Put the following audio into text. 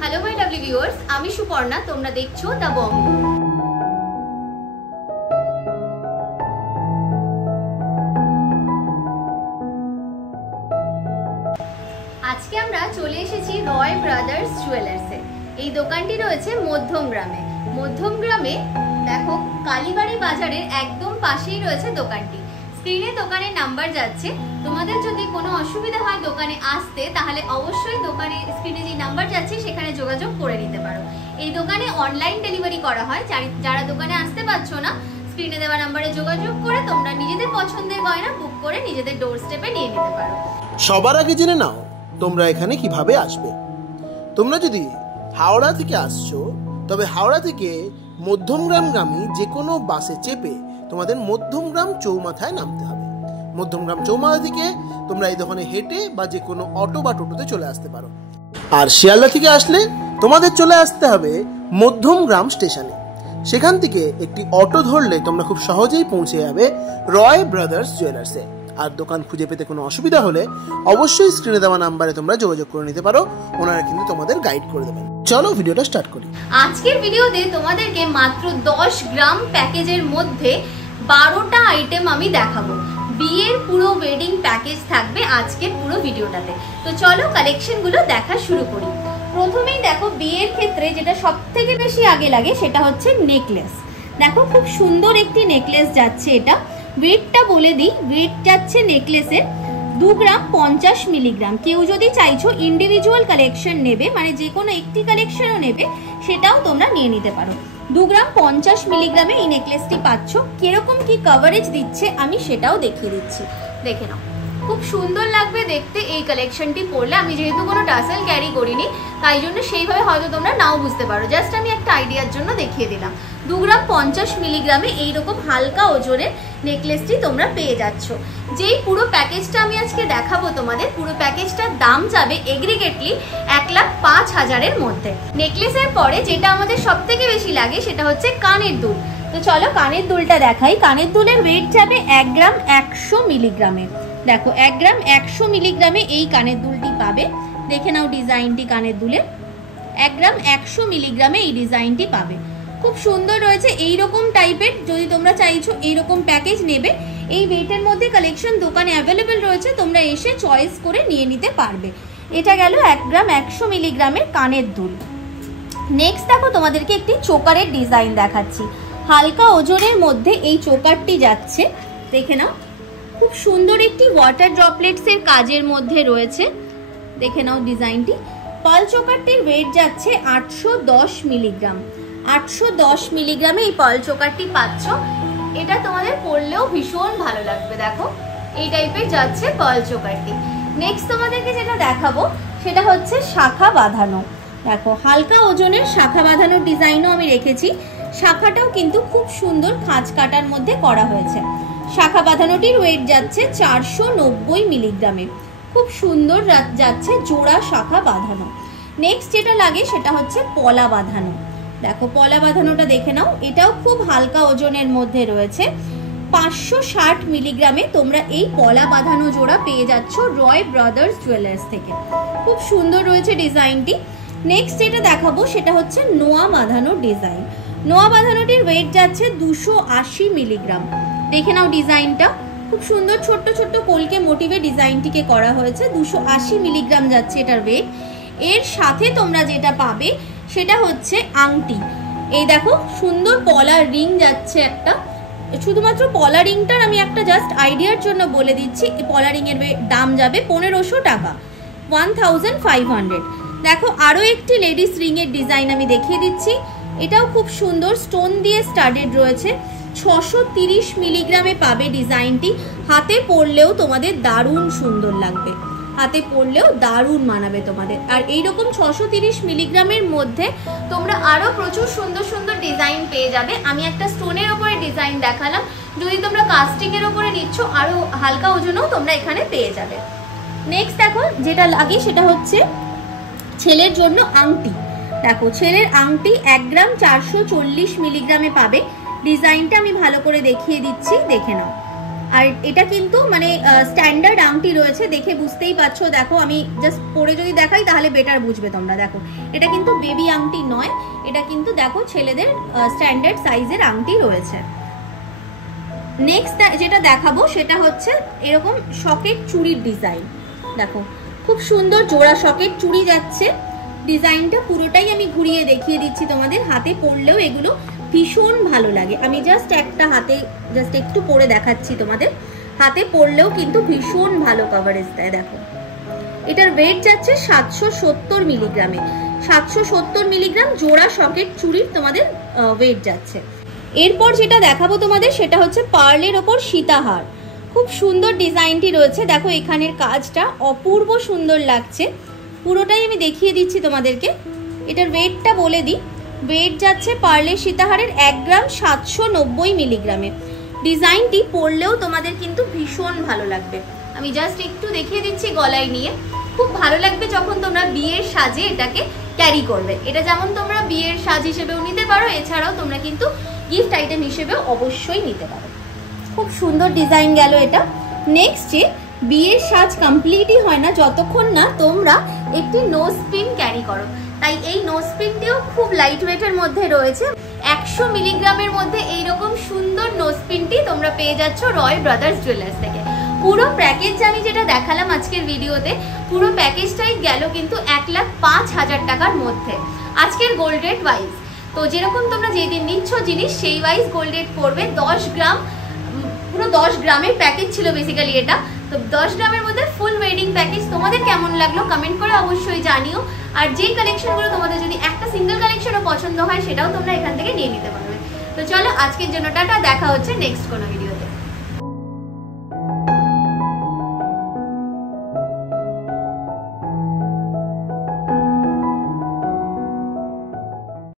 Hello my lovely viewers, আমি সুপর্ণা, তোমরা দেখছো দ্য বঙ্গ। আজকে আমরা চলে এসেছি রয় ব্রাদার্স জুয়েলার্সে। এই দোকানটি রয়েছে মধ্যমগ্রামে। মধ্যমগ্রামে দেখো, কালীবাড়ি বাজারের একদম পাশেই রয়েছে দোকানটি। স্ক্রিনে দোকানের নাম্বার যাচ্ছে, তোমাদের যদি কোনো অসুবিধা হয় দোকানে আসতে, তাহলে অবশ্যই দোকানে স্ক্রিনে যে নাম্বার যাচ্ছে সেখানে যোগাযোগ করে নিতে পারো। এই দোকানে অনলাইন ডেলিভারি করা হয়। যারা দোকানে আসতে পারছো না, স্ক্রিনে দেওয়া নাম্বারে যোগাযোগ করে তোমরা নিজেদের পছন্দের গয়না বুক করে নিজেদের ডোর স্টেপে নিয়ে নিতে পারো। সবার আগে জেনে নাও তোমরা এখানে কিভাবে আসবে। তোমরা যদি হাওড়া থেকে আসছো, তবে হাওড়া থেকে মধ্যমগ্রামগামী যে কোনো বাসে চেপে তোমাদের মধ্যমগ্রাম চৌমাথায় নামতে হবে। মধ্যমগ্রাম চৌমাথা থেকে তোমরা এই দোকানে হেঁটে বা যে কোনো অটো বা টোটোতে চলে আসতে পারো। আর শিয়ালদা থেকে আসলে তোমাদের চলে আসতে হবে মধ্যমগ্রাম স্টেশনে। সেখান থেকে একটি অটো ধরলে তোমরা খুব সহজেই পৌঁছে যাবে রয় ব্রাদার্স জুয়েলার্সে। আর দোকান খুঁজে পেতে কোনো অসুবিধা হলে অবশ্যই স্ক্রিনে দেওয়া নাম্বারে তোমরা যোগাযোগ করে নিতে পারো। ওনারা কিন্তু তোমাদের গাইড করে দেবেন। চলো ভিডিওটা স্টার্ট করি। আজকের ভিডিওতে তোমাদেরকে মাত্র 10 গ্রাম প্যাকেজের মধ্যে 12টা আইটেম আমি দেখাবো। বিয়ের পুরো ওয়েডিং প্যাকেজ থাকবে আজকের পুরো ভিডিওটাতে। তো চলো কালেকশনগুলো দেখা শুরু করি। প্রথমেই দেখো, বিয়ের ক্ষেত্রে যেটা সবথেকে বেশি আগে লাগে সেটা হচ্ছে নেকলেস। দেখো, খুব সুন্দর একটি নেকলেস যাচ্ছে। এটা ওয়েটটা বলে দিই, ওয়েট যাচ্ছে নেকলেসের 2 গ্রাম 50 মিলিগ্রাম। কেউ যদি চাইছো ইন্ডিভিজুয়াল কালেকশন নেবে, মানে যে কোনো একটি কালেকশনও নেবে, সেটাও তোমরা নিয়ে নিতে পারো। 2 গ্রাম 50 মিলিগ্রামে এই নেকলেসটি পাচ্ছ। কিরকম কি কভারেজ দিচ্ছে আমি সেটাও দেখিয়ে দিচ্ছি, দেখে নাও। খুব সুন্দর লাগবে দেখতে এই কালেকশনটি পরলে। আমি যেহেতু কোনো টাসেল ক্যারি করিনি, তাই জন্য সেইভাবে হয়তো তোমরা নাও বুঝতে পারো। জাস্ট আমি একটা আইডিয়ার জন্য দেখিয়ে দিলাম। 2 গ্রাম 50 মিলিগ্রামে এইরকম হালকা ওজনের নেকলেসটি তোমরা পেয়ে যাচ্ছ। যেই পুরো প্যাকেজটা আমি আজকে দেখাবো তোমাদের, পুরো প্যাকেজটার দাম যাবে এগ্রিগেটলি 1,05,000-এর মধ্যে। নেকলেসের পরে যেটা আমাদের সব থেকে বেশি লাগে সেটা হচ্ছে কানের দুল। তো চলো কানের দুলটা দেখাই। কানের দুলের ওয়েট যাবে 1 গ্রাম 100 মিলিগ্রামে। দেখো, 1 গ্রাম 100 মিলিগ্রামে এই কানের দুলটি পাবে। দেখে নাও ডিজাইনটি কানের দুলের। 1 গ্রাম 100 মিলিগ্রামে এই ডিজাইনটি পাবে। খুব সুন্দর রয়েছে। এইরকম টাইপের যদি তোমরা চাইছো এইরকম প্যাকেজ নেবে, এই ওয়েটের মধ্যে কালেকশন দোকানে অ্যাভেলেবেল রয়েছে, তোমরা এসে চয়েস করে নিয়ে নিতে পারবে। এটা গেল 1 গ্রাম 100 মিলিগ্রামের কানের দুল। নেক্সট দেখো, তোমাদেরকে একটি চোকারের ডিজাইন দেখাচ্ছি। হালকা ওজনের মধ্যে এই চোকারটি যাচ্ছে, দেখে নাও। খুব সুন্দর একটি ওয়াটার ড্রপলেটসের কাজের মধ্যে রয়েছে, দেখে নাও ডিজাইনটি। পাল চোকারটির ওয়েট যাচ্ছে 810 মিলিগ্রাম। 810 মিলিগ্রামে এই পাল চোকারটি পাচ্ছ। এটা তোমাদের পরলেও ভীষণ ভালো লাগবে। দেখো, এই টাইপের যাচ্ছে পাল চোকারটি। নেক্সট তোমাদেরকে যেটা দেখাবো সেটা হচ্ছে শাখা বাঁধানো। দেখো, হালকা ওজনের শাখা বাঁধানোর ডিজাইনও আমি রেখেছি। শাখাটাও কিন্তু খুব সুন্দর খাঁজ কাটার মধ্যে করা হয়েছে। শাখা বাঁধানোটির ওয়েট যাচ্ছে 490 মিলিগ্রামে। খুব সুন্দর যাচ্ছে জোড়া শাখা বাঁধানো। নেক্সট যেটা লাগে সেটা হচ্ছে পলা বাঁধানো। দেখো, পলা বাঁধানোটা দেখে নাও। এটাও খুব হালকা ওজনের মধ্যে রয়েছে। 560 মিলিগ্রামে তোমরা এই পলা বাঁধানো জোড়া পেয়ে যাচ্ছ রয় ব্রাদার্স জুয়েলার্স থেকে। খুব সুন্দর রয়েছে ডিজাইনটি। নেক্সট যেটা দেখাবো সেটা হচ্ছে নোয়া বাঁধানোর ডিজাইন। নোয়া বাঁধানোটির ওয়েট যাচ্ছে 280 মিলিগ্রাম। দেখে নাও ডিজাইনটা। খুব সুন্দর ছোট্ট ছোট্ট কলকে মোটিভে ডিজাইনটিকে করা হয়েছে। 280 মিলিগ্রাম যাচ্ছে এটার ওয়েট। এর সাথে তোমরা যেটা পাবে সেটা হচ্ছে আংটি। এই দেখো, সুন্দর পলার রিং যাচ্ছে একটা। শুধুমাত্র পলা রিংটার আমি একটা জাস্ট আইডিয়ার জন্য বলে দিচ্ছি, পলা রিংয়ের দাম যাবে 1500 টাকা, 1500। দেখো, আরও একটি লেডিস রিংয়ের ডিজাইন আমি দেখিয়ে দিচ্ছি। এটাও খুব সুন্দর স্টোন দিয়ে স্টাডেড রয়েছে। 630 মিলিগ্রামে পাবে ডিজাইনটি। হাতে পরলেও তোমাদের দারুণ সুন্দর লাগবে, হাতে পরলেও দারুণ মানাবে তোমাদের। আর এইরকম 630 মিলিগ্রামের মধ্যে তোমরা আরও প্রচুর সুন্দর সুন্দর ডিজাইন পেয়ে যাবে। আমি একটা স্টোনের ওপরে ডিজাইন দেখালাম। যদি তোমরা কাস্টিংয়ের ওপরে নিচ্ছ, আরও হালকা ওজনেও তোমরা এখানে পেয়ে যাবে। নেক্সট দেখো, যেটা লাগে সেটা হচ্ছে ছেলের জন্য আংটি। দেখো, ছেলের আংটি 1 গ্রাম 440 মিলিগ্রামে পাবে। ডিজাইনটা আমি ভালো করে দেখিয়ে দিচ্ছি, দেখে নাও। আর এটা কিন্তু মানে স্ট্যান্ডার্ড আংটি রয়েছে, দেখে বুঝতেই পারছো। দেখো আমি জাস্ট পরে যদি দেখাই তাহলে বেটার বুঝবে তোমরা। দেখো এটা কিন্তু বেবি আংটি নয়, এটা কিন্তু দেখো ছেলেদের স্ট্যান্ডার্ড সাইজের আংটি রয়েছে। নেক্সট যেটা দেখাবো সেটা হচ্ছে এরকম সকেট চুড়ির ডিজাইন। দেখো খুব সুন্দর জোড়া সকেট চুড়ি যাচ্ছে, ডিজাইনটা পুরোটাই আমি ঘুরিয়ে দেখিয়ে দিচ্ছি তোমাদের। হাতে পরলেও এগুলো ভীষণ ভালো লাগে। আমি জাস্ট একটা হাতে জাস্ট একটু পরে দেখাচ্ছি তোমাদের। হাতে পরলেও কিন্তু ভীষণ ভালো কভারেজ দেয়। দেখো এটার ওয়েট যাচ্ছে 770 মিলিগ্রামে। 770 মিলিগ্রাম জোড়া সকেট চুড়ির তোমাদের ওয়েট যাচ্ছে। এরপর যেটা দেখাবো তোমাদের সেটা হচ্ছে পার্লের ওপর সীতাহার। খুব সুন্দর ডিজাইনটি রয়েছে। দেখো এখানের কাজটা অপূর্ব সুন্দর লাগছে, পুরোটাই আমি দেখিয়ে দিচ্ছি তোমাদেরকে। এটার ওয়েটটা বলে দিই, ওয়েট যাচ্ছে পার্লের সীতাহারের 1 গ্রাম 790 মিলিগ্রামে। ডিজাইনটি পরলেও তোমাদের কিন্তু ভীষণ ভালো লাগবে। আমি জাস্ট একটু দেখিয়ে দিচ্ছি গলায় নিয়ে, খুব ভালো লাগবে যখন তোমরা বিয়ের সাজে এটাকে ক্যারি করবে। এটা যেমন তোমরা বিয়ের সাজ হিসেবেও নিতে পারো, এছাড়াও তোমরা কিন্তু গিফট আইটেম হিসেবেও অবশ্যই নিতে পারো। খুব সুন্দর ডিজাইন গেল এটা। নেক্সট যে বিয়ের সাজ কমপ্লিটই হয় না যতক্ষণ না তোমরা একটি নোজ পিন ক্যারি করো, তাই এই নোজ পিনটিও খুব লাইট ওয়েটের মধ্যে রয়েছে। 100 মিলিগ্রামের মধ্যে এইরকম সুন্দর নোজ পিনটি তোমরা পেয়ে যাচ্ছ রয় ব্রাদার্স জুয়েলার্স থেকে। পুরো প্যাকেজ আমি যেটা দেখালাম আজকের ভিডিওতে, পুরো প্যাকেজটাই গেল কিন্তু 1,05,000 টাকার মধ্যে আজকের গোল্ড রেট ওয়াইজ। তো যেরকম তোমরা যেদিন নিচ্ছ জিনিস সেই ওয়াইজ গোল্ড রেট পড়বে। 10 গ্রাম, পুরো 10 গ্রামের প্যাকেজ ছিল বেসিক্যালি এটা। তো 10 গ্রামের মধ্যে ফুল ওয়েডিং প্যাকেজ তোমাদের কেমন লাগলো কমেন্ট করে অবশ্যই জানিও। আর যেই কালেকশনগুলো তোমাদের যদি একটা সিঙ্গেল কালেকশনও পছন্দ হয় সেটাও তোমরা এখান থেকে নিয়ে নিতে পারবে। তো চলো আজকের জন্য টাটা, দেখা হচ্ছে নেক্সট কোনো ভিডিওতে।